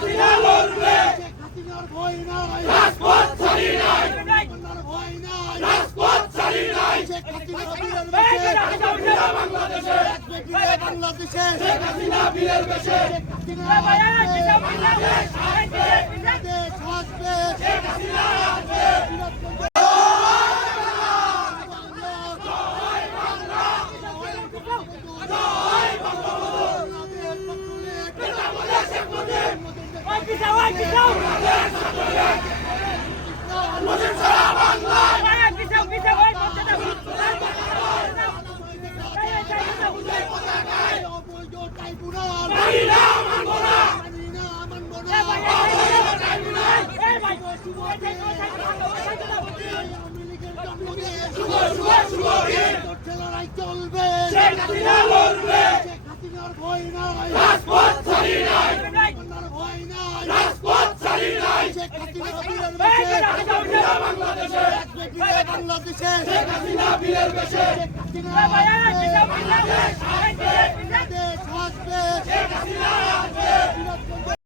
হাসিনা লড়বে, শেখ হাসিনার ভয় নাই, রাজপথ ছাড়ি নাই, কন্যার ভয় নাই, রাজপথ ছাড়ি নাই। শেখ হাসিনা বীরের বেশে, হাসিনা বাংলাদেশে, আসবে ফিরে বাংলাদেশে, শেখ হাসিনা বীরের বেশে, শেখ হাসিনা আসবে, বাংলাদেশ আসবে, বাংলাদেশ আসবে, শেখ হাসিনা আসবে। মুজিব ছাড়া বাংলায় মানি না, মানবো না, শুভ শুভ শুভ দিন। চলবে, শেখ হাসিনা লড়বে, শেখ হাসিনার ভয় নাই, রাজপথ ছাড়ি নাই, কন্যার ভয় নাই, রাজপথ ছাড়ি নাই। শেখ হাসিনা বীরের বেশে, হাসিনা বাংলাদেশে, আসবে ফিরে বাংলাদেশে, শেখ হাসিনা বীরের বেশে, শেখ হাসিনা আসবে, বাংলাদেশ আসবে, বাংলাদেশ আসবে, শেখ হাসিনা আসবে।